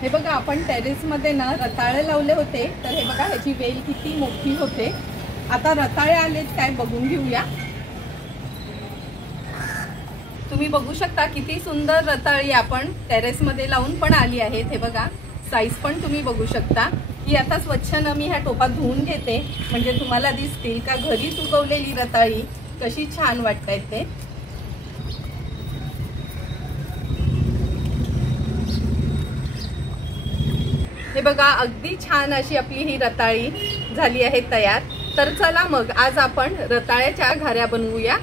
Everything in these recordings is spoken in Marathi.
हे बघा आपण टेरेस मध्ये ना रताळे लावले होते, तर हे बघा ह्याची वेल किती मोठी होते। आता रताळे आलेत काय बघून घेऊया। तुम्ही बघू शकता किती सुंदर रताळी आपण टेरेस मध्ये लावून पण आली आहेत। हे बघा साईज पण तुम्ही बघू शकता। ही आता स्वच्छ मी ह्या टोपात धुवून घेते, म्हणजे तुम्हाला दिसतील का घरीच उगवलेली रताळी कशी छान वाटतायत ते। हे बघा अगदी छान अशी आपली ही रताळी झाली आहे तयार। तर चला मग आज आपण रताळ्याच्या घाऱ्या बनवूया।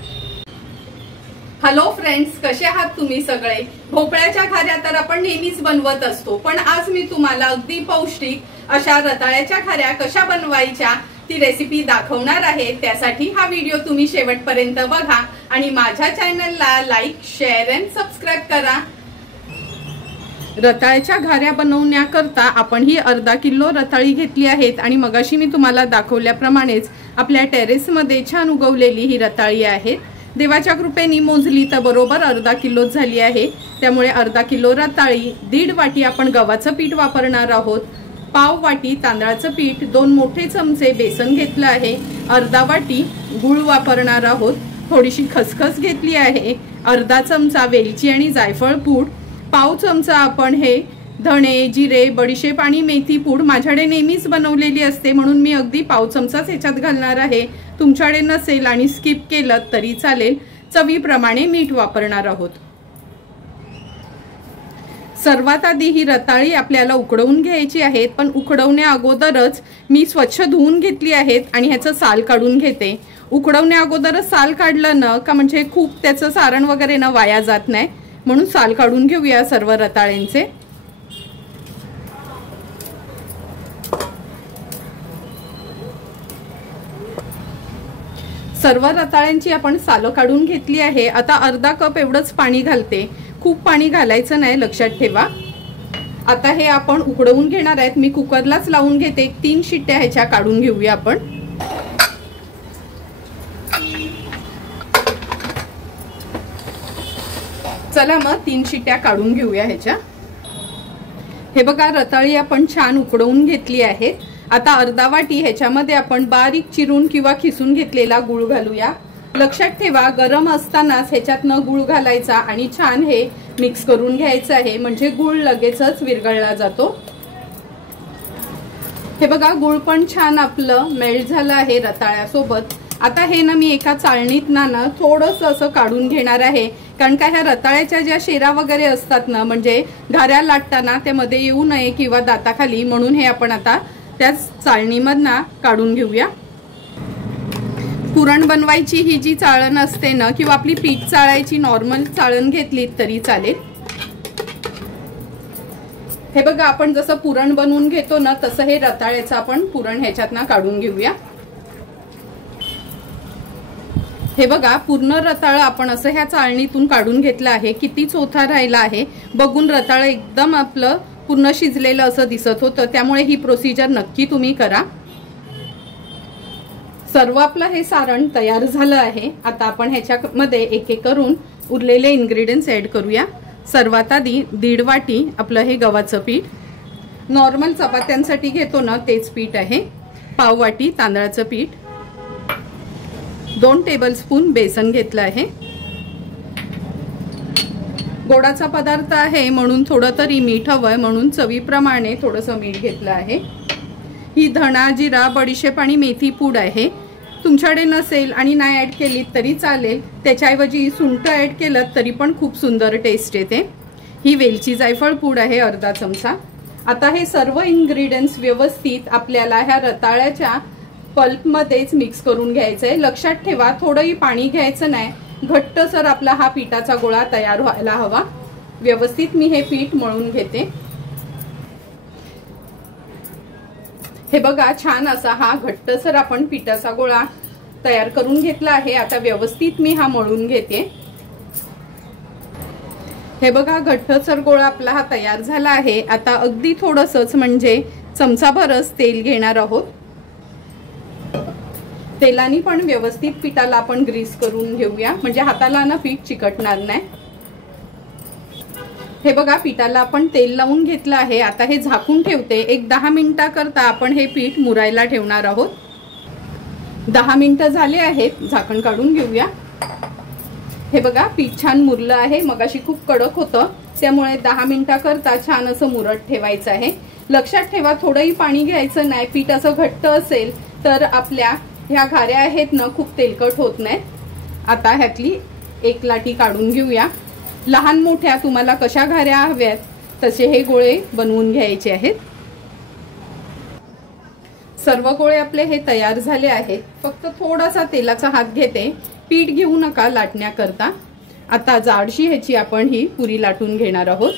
हॅलो फ्रेंड्स, कसे आहात तुम्ही सगळे। भोपळ्याच्या घाऱ्या तर आपण नेहमीच बनवत असतो, पण आज मी तुम्हाला अगदी पौष्टिक अशा रताळ्याच्या घाऱ्या कशा बनवायच्या ती रेसिपी दाखवणार आहे। त्यासाठी हा व्हिडिओ तुम्ही शेवटपर्यंत बघा आणि माझ्या चॅनलला लाईक, शेअर अँड सबस्क्राइब करा। रताळ्याच्या घाऱ्या बनवण्याकरता आपण ही अर्धा किलो रताळी घेतली आहेत आणि मगाशी मी तुम्हाला दाखवल्याप्रमाणेच आपल्या टेरेस मध्ये छान उगवलेली ही रताळी आहे। देवाच्या कृपेने मोजली तर बरोबर अर्धा किलो झाली आहे। त्यामुळे अर्धा किलो रताळी, 1.5 वाटी आपण गव्हाचं पीठ वापरणार आहोत, पाव वाटी तांदळाचं पीठ, 2 मोठे चमचे बेसन घेतलं आहे, अर्धा वाटी गूळ वापरणार आहोत, थोडीशी खसखस घेतली आहे, अर्धा चमचा वेलची आणि जायफळ पूड, पाव चमचा आपण हे धणे, जिरे, बडीशेप आणि मेथी पूड माझ्याकडे नेहमीच बनवलेली असते म्हणून मी अगदी पाव चमचाच ह्याच्यात घालणार आहे। तुमच्याकडे नसेल आणि स्किप केलं तरी चालेल। चवीप्रमाणे मीठ वापरणार आहोत। सर्वात आधी ही रताळी आपल्याला उकडवून घ्यायची आहेत, पण उकडवण्या अगोदरच मी स्वच्छ धुवून घेतली आहेत आणि ह्याचं साल काढून घेते। उकडवण्या अगोदरच साल काढलं ना का म्हणजे खूप त्याचं सारण वगैरे ना वाया जात नाही, म्हणून साल काढून घेऊया सर्व रताळ्यांचे। सर्व रताळ्यांची आपण साल काढून घेतली आहे। आता अर्धा कप एवढंच पाणी घालते, खूप पाणी घालायचं नाही, लक्षात ठेवा। आता हे आपण उकडवून घेणार आहेत। मी कुकरलाच लावून घेते, 3 शिट्ट्या ह्याच्या काढून घेऊया आपण। चला मग 3 शिट्ट्या काढून घेऊया ह्याच्या। हे बघा रताळी आपण छान उकडवून घेतली आहे। आता अर्धा वाटी ह्याच्यामध्ये आपण बारीक चिरून किंवा खिसून घेतलेला गूळ घालूया। लक्षात ठेवा गरम असतानाच ह्याच्यातनं गूळ घालायचा आणि छान हे मिक्स करून घ्यायचं आहे, म्हणजे गूळ लगेचच विरघळला जातो। हे बघा गूळ पण छान आपलं मेल्ट झालं आहे रताळ्यासोबत। आता हे ना मी एका चाळणीत ना थोडंसं असं काढून घेणार आहे, कारण का ह्या रताळ्याच्या ज्या शेरा वगैरे असतात ना, म्हणजे घाऱ्या लाटताना त्यामध्ये येऊ नये किंवा दाताखाली, म्हणून हे आपण आता त्याच चाळणीमधनं काढून घेऊया। पुरण बनवायची ही जी चाळण असते ना, किंवा आपली पीठ चाळायची नॉर्मल चाळण घेतली तरी चालेल। हे बघा आपण जसं पुरण बनवून घेतो ना तसं हे रताळ्याचं आपण पुरण ह्याच्यातनं काढून घेऊया। हे बघा पूर्ण रताळ आपण असं ह्या चाळणीतून काढून घेतलं आहे। किती चोथा राहिला आहे बघून रताळ एकदम आपलं पूर्ण शिजलेलं असं दिसत होतं, त्यामुळे ही प्रोसिजर नक्की तुम्ही करा। सर्व आपलं हे सारण तयार झालं आहे। आता आपण ह्याच्यामध्ये एक एक करून उरलेले इन्ग्रेडियंट्स ऍड करूया। सर्वात आधी 1.5 वाटी आपलं हे गव्हाचं पीठ, नॉर्मल चपात्यांसाठी घेतो ना तेच पीठ आहे, पाव वाटी तांदळाचं पीठ, 2 टेबलस्पून बेसन घेतलं आहे। गोडाचा पदार्थ आहे म्हणून थोडं तरी मीठ हवंय, म्हणून चवीप्रमाणे थोडंसं मीठ घेतलं आहे। ही धणा, जिरा, बडीशेप आणि मेथी पूड आहे। तुमच्याकडे नसेल आणि नाही ऍड केली तरी चालेल, त्याच्याऐवजी सुंठ ऍड केलं तरी पण खूप सुंदर टेस्ट येते। ही वेलची जायफळ पूड आहे अर्धा चमचा। आता हे सर्व इन्ग्रेडियंट्स व्यवस्थित आपल्याला ह्या रताळ्याच्या पल्प मध्येच मिक्स करून घ्यायचं आहे। लक्षात ठेवा थोडंही पाणी घ्यायचं नाही, घट्टसर आपला हा पिठाचा गोळा तयार व्हायला हवा। व्यवस्थित मी हे पीठ मळून घेते। हे बघा छान असा हा घट्टसर आपण पिठाचा गोळा तयार करून घेतला आहे। आता व्यवस्थित मी हा मळून घेते। हे बघा घट्टसर गोळा आपला हा तयार झाला आहे। आता अगदी थोडंसंच म्हणजे चमचाभरच तेल घेणार आहोत। तेलानी पण व्यवस्थित पिठाला आपण ग्रीस करून घेऊया, म्हणजे हाताला ना पीठ चिकटणार नाही। हे बघा पिठाला आपण तेल लावून घेतलं आहे। आता हे झाकून ठेवते। एक 10 मिनिटाकरता आपण हे पीठ मुरायला ठेवणार आहोत। 10 मिनिटं झाले आहेत, झाकण काढून घेऊया। हे बघा पीठ छान मुरलं आहे। मगाशी खूप कडक होतं, त्यामुळे 10 मिनिटाकरता छान असं मुरत ठेवायचं आहे। लक्षात ठेवा थोडंही पाणी घ्यायचं नाही। पीठ असं घट्ट असेल तर आपल्या ह्या घाऱ्या आहेत ना खूप तेलकट होत नाहीत। आता ह्यातली एक लाटी काढून घेऊया। लहान मोठ्या तुम्हाला कशा घाऱ्या हव्यात तसे हे गोळे बनवून घ्यायचे आहेत। सर्व गोळे आपले हे तयार झाले आहेत। फक्त थोडासा तेलाचा हात घेते, पीठ घेऊ नका लाटण्याकरता। आता जाडशी ह्याची आपण ही पुरी लाटून घेणार आहोत।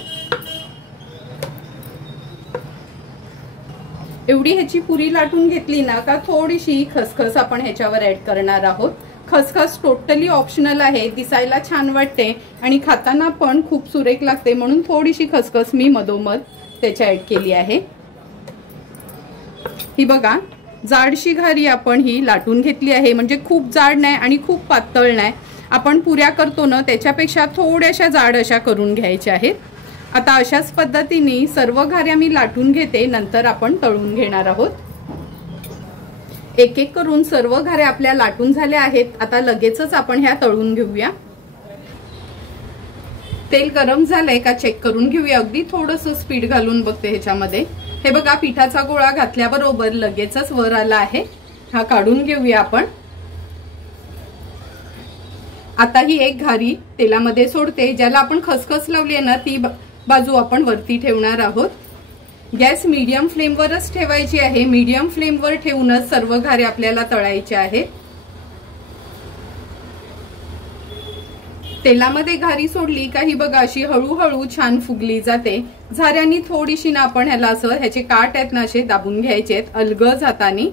एवढी ह्याची पुरी लाटून घेतली ना का थोडीशी खसखस आपण ह्याच्यावर ऍड करणार आहोत। खसखस टोटली ऑप्शनल आहे, दिसायला छान वाटते आणि खाताना पण खूप सुरेख लागते, म्हणून थोडीशी खसखस मी मधोमध त्याच्या ऍड केली आहे। ही बघा जाडशी घारी आपण ही लाटून घेतली आहे, म्हणजे खूप जाड नाही आणि खूप पातळ नाही। आपण पुऱ्या करतो ना त्याच्यापेक्षा थोड्याशा जाड अशा करून घ्यायच्या आहेत। आता अशाच पद्धतीने सर्व घाऱ्या मी लाटून घेते, नंतर आपण तळून घेणार आहोत। एक एक करून सर्व घाऱ्या आपल्या लाटून झाल्या आहेत। आता लगेचच आपण ह्या तळून घेऊया। तेल गरम झालंय का चेक करून घेऊया। अगदी थोडंसं स्पीड घालून बघते ह्याच्यामध्ये। हे बघा पिठाचा गोळा घातल्याबरोबर लगेचच वर आला आहे। हा काढून घेऊया आपण। आता ही एक घारी तेलामध्ये सोडते। ज्याला आपण खसखस लावली आहे ना ती बाजू आपण वरती ठेवणार आहोत। गॅस मीडियम फ्लेमवरच ठेवायची आहे। मीडियम फ्लेमवर ठेवूनच सर्व घारे आपल्याला तळायचे आहेत। तेलामध्ये घारी सोडली का ही बघा अशी हळूहळू छान फुगली जाते। झाऱ्यांनी थोडीशी ना आपण ह्याला असं ह्याचे काट आहेत ना असे दाबून घ्यायचे आहेत अलगद हाताने।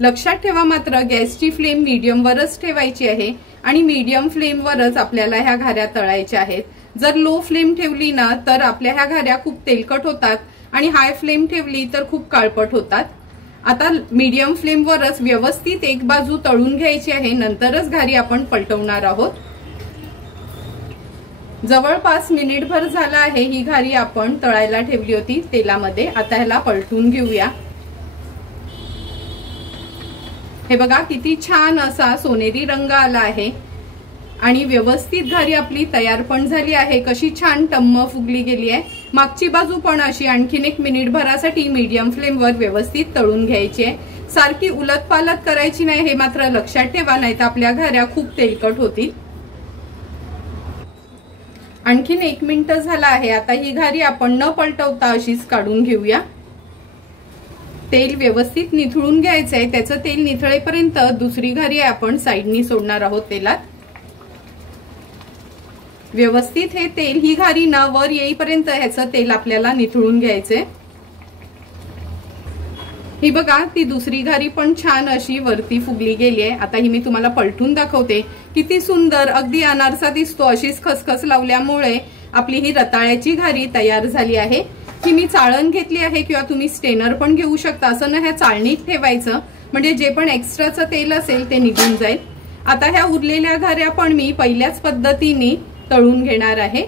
लक्षात ठेवा मात्र गॅसची फ्लेम मीडियमवरच ठेवायची आहे आणि मीडियम फ्लेमवरच आपल्याला ह्या घाऱ्या तळायच्या आहेत। जर लो फ्लेम ठेवली ना तर आपल्या ह्या घाऱ्या खूप तेलकट होतात आणि हाय फ्लेम ठेवली तर खूप काळपट होतात। आता मीडियम फ्लेमवरच व्यवस्थित एक बाजू तळून घ्यायची आहे, नंतरच घारी आपण पलटवणार आहोत। जवळपास मिनिटभर झाला आहे ही घारी आपण तळायला ठेवली होती तेलामध्ये। आता ह्याला पलटून घेऊया। हे बघा किती छान असा सोनेरी रंग आला आहे आणि व्यवस्थित घारी आपली तयार पण झाली आहे। कशी छान टम्म फुगली गेली आहे। मागची बाजू पण अशी आणखीन एक मिनिटभरासाठी मीडियम फ्लेमवर व्यवस्थित तळून घ्यायची आहे। सारखी उलटपालट करायची नाही हे मात्र लक्षात ठेवा, नाहीतर आपल्या घाऱ्या खूप तेलकट होतील। आणखीन 1 मिनिट झाला आहे। आता ही घारी आपण न पलटवता अशीच काढून घेऊया। तेल व्यवस्थित निथळून घ्यायचंय। त्याचं तेल निथळेपर्यंत दुसरी घारी आपण साइडनी सोडणार आहोत तेलात। व्यवस्थित हे तेल ही घारी ना वर येईपर्यंत ह्याचं तेल आपल्याला निथळून घ्यायचंय। ही बघा ती दुसरी घारी पण छान अशी वरती फुगली गेली आहे। आता ही मी तुम्हाला पलटून दाखवते। किती सुंदर अगदी अनारसा दिसतो। अशीच खसखस लावल्यामुळे आपली ही रताळ्याची घारी तयार झाली आहे। ही मी चाळण घेतली आहे किंवा तुम्ही स्टेनर पण घेऊ शकता। असं ना ह्या चाळणीत ठेवायचं, म्हणजे जे पण एक्स्ट्राचं तेल असेल ते निघून जाईल। आता ह्या उरलेल्या घाऱ्या पण मी पहिल्याच पद्धतीने तळून घेणार आहे।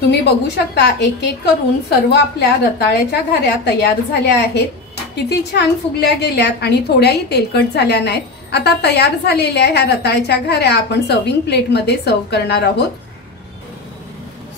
तुम्ही बघू शकता एक एक करून सर्व आपल्या रताळ्याच्या घाऱ्या तयार झाल्या आहेत। किती छान फुगल्या गेल्यात आणि थोड्याही तेलकट झाल्या नाहीत। आता तयार झालेल्या ह्या रताळ्याच्या घाऱ्या आपण सर्विंग प्लेटमध्ये सर्व करणार आहोत।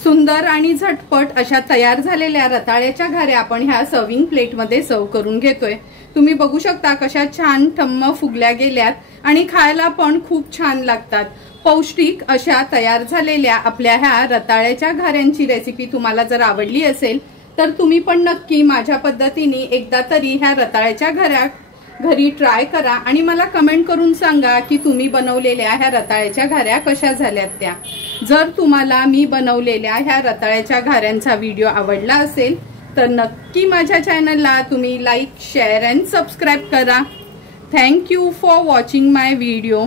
सुंदर आणि झटपट अशा तयार झालेल्या रताळ्याच्या घाऱ्या आपण ह्या सर्विंग प्लेटमध्ये सर्व करून घेतोय। तुम्ही बघू शकता कशा छान ठम्म फुगल्या गेल्यात आणि खायला पण खूप छान लागतात। पौष्टिक अशा तयार झालेल्या आपल्या ह्या रताळ्याच्या घाऱ्यांची रेसिपी तुम्हाला जर आवडली असेल तर तुम्ही पण नक्की माझ्या पद्धतीने एकदा तरी ह्या रताळ्याच्या घाऱ्या घरी ट्राय करा आणि मला कमेंट करून सांगा की तुम्ही बनवलेल्या ह्या रताळ्याच्या घाऱ्या कशा झाल्यात त्या। जर तुम्हाला मी बनवलेल्या ह्या रताळ्याच्या घाऱ्यांचा व्हिडिओ आवडला असेल तर नक्की माझ्या चॅनलला तुम्ही लाईक, शेअर अँड सबस्क्राईब करा। Thank you for watching my video.